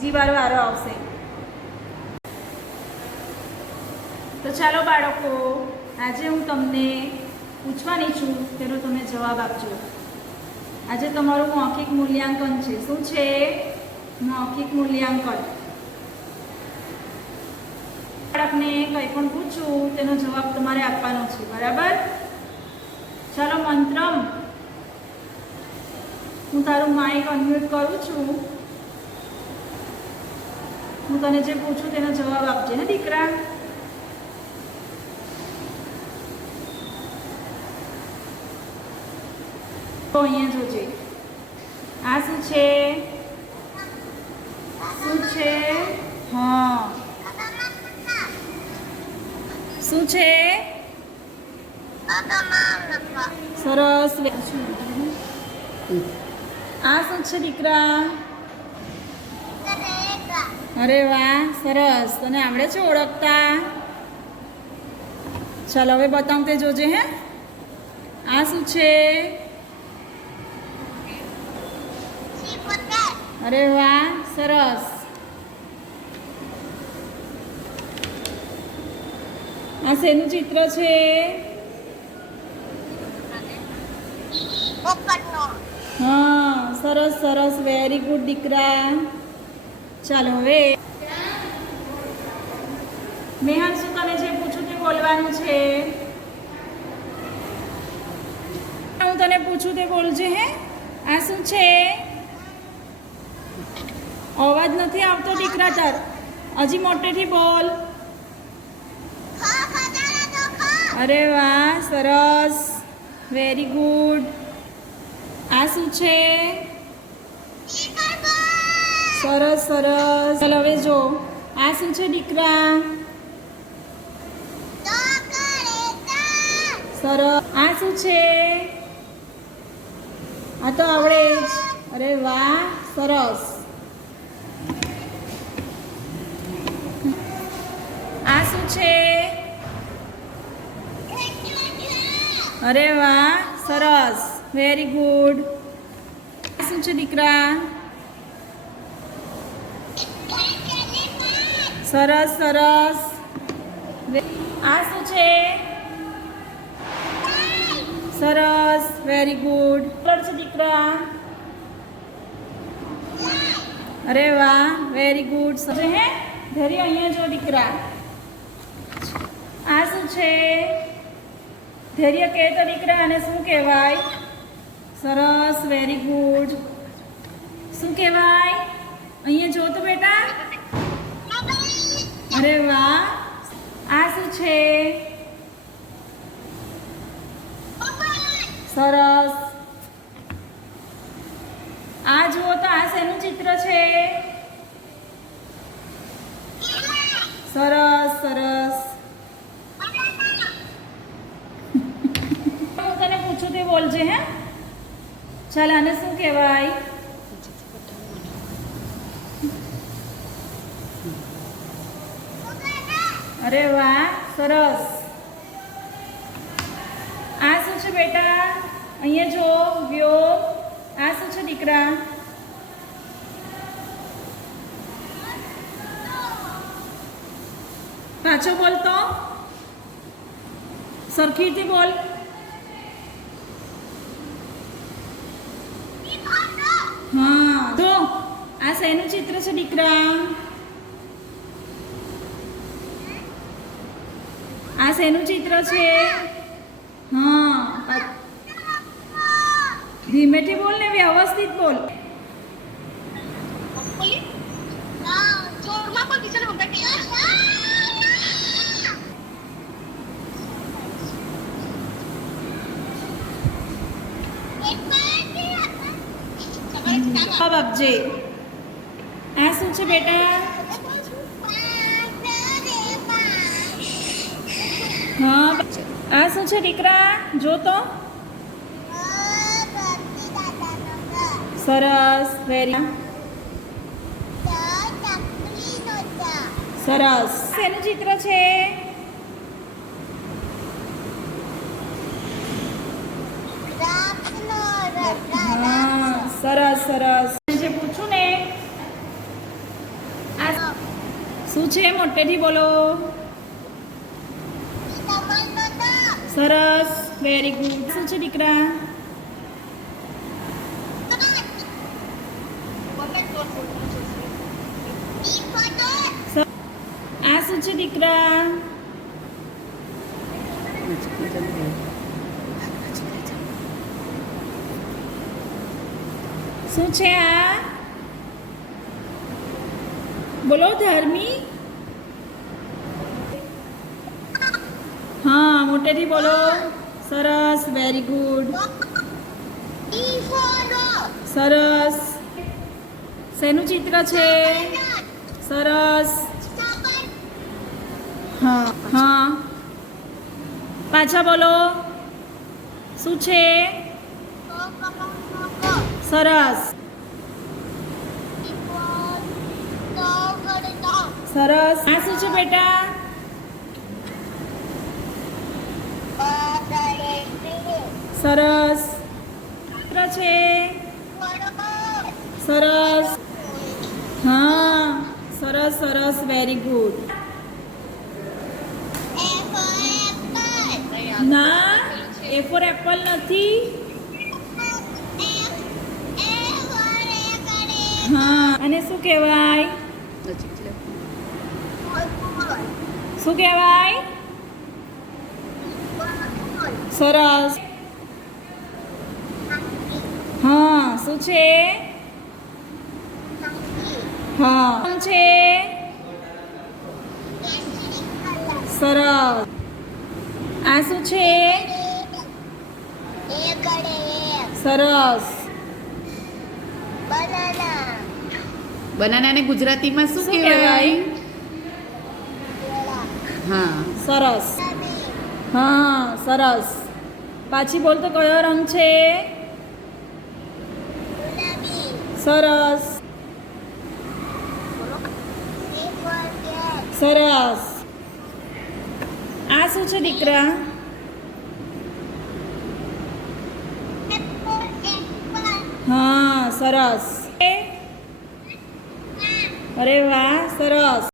બીજી વારો આવશે. તો ચાલો બાળકો, આજે હું તમને પૂછવાની છું, તેનો તમે જવાબ આપજો. આજે તમારું મૌખિક મૂલ્યાંકન છે. શું છે? મૌખિક મૂલ્યાંકન. બાળકને કંઈ પણ પૂછું તેનો જવાબ તમારે આપવાનો છે, બરાબર? ચાલો મંત્રમ, હું તારું માઇક અનમ્યુટ કરું છું. હું તને જે પૂછું તેનો જવાબ આપજે ને દીકરા. તો અહીંયા જોજે. આ શું છે? શું છે? હા, શું છે? સરસ. આ શું છે દીકરા? અરે વાહ, સરસ. તને આવડે છે ઓળખતા? ચાલો હવે બતાવતે જોજે. હે, આ શું છે? અરે વાહ, સરસ. આ શેનું ચિત્ર છે? હા, સરસ સરસ. વેરી ગુડ દીકરા. ચાલો હવે મેહાન, શું તને જે પૂછું તે બોલવાનું છે. હું તને પૂછું તે બોલજે. હે, આ શું છે? અવાજ નથી આવતો દીકરા તાર. હજી મોટેથી બોલ. અરે વાહ, સરસ. Very good. આ શું છે? સરસ સરસ. ચાલ હવે જો, આ શું છે દીકરા? સરસ. આ શું છે? આ તો આવડે જ. અરે વાહ, સરસ. આ શું છે? અરે વાહ, સરસ. Very good. આ શું છે દીકરા? સરસ સરસ. આ શું છે? સરસ. Very good. છે દીકરા? અરે વાહ, વેરી ગુડ. હે ધૈર્ય, અહીંયા જો દીકરા. આ શું છે? ધૈર્ય કહે તો દીકરા, આને શું કહેવાય? સરસ. Very good. શું કહેવાય? અહીંયા જો તો બેટા. અરે વાહ. આ શું છે? સરસ. આ જુઓ તો, આ શેનું ચિત્ર છે? સરસ સરસ. હું તને પૂછું તે બોલજે. હે, ચાલ, આને શું કહેવાય? અરે વાહ, સરસ. આ શું છે બેટા? અહીંયા જો, વ્યોમ. આ શું છે દીકરા? પાછો બોલ તો, સરખીથી બોલ. હા, જો આ શેનું ચિત્ર છે દીકરા? આ શેનું ચિત્ર છે? હા, ધીમેથી બોલ ને, વ્યવસ્થિત બોલ. આપજે. આ શું છે બેટા? હા, આ શું છે દીકરા? જો તો. સરસ. વેરી સરસ. શેનું ચિત્ર છે? હા, સરસ સરસ. જે પૂછું ને શું છે મોટેથી બોલો. સરસ, વેરી ગુડ. શું છે દીકરા? આ શું છે દીકરા? શું છે આ? બોલો ધર્મી. હા, મોટેથી બોલો. સરસ, વેરી ગુડ. સરસ. શેનું ચિત્ર છે? સરસ. હા હા, પાછા બોલો. શું છે? સરસ. સરસ. આ શું છે બેટા? સરસ. ચિત્ર છે. સરસ. હા, સરસ સરસ, વેરી ગુડ. ના, એ ફોર એપલ નથી. હા, અને શું કહેવાય? શું કહેવાય? સરસ. હા, શું છે? હા, શું છે? સરસ. આ શું છે? સરસ. બનાનાને ગુજરાતીમાં શું કહેવાય? હા, સરસ. હા, સરસ. પાછી બોલ તો કયો રંગ છે? સરસ. સરસ. આ શું છે દીકરા? હા, સરસ. અરે વાહ, સરસ.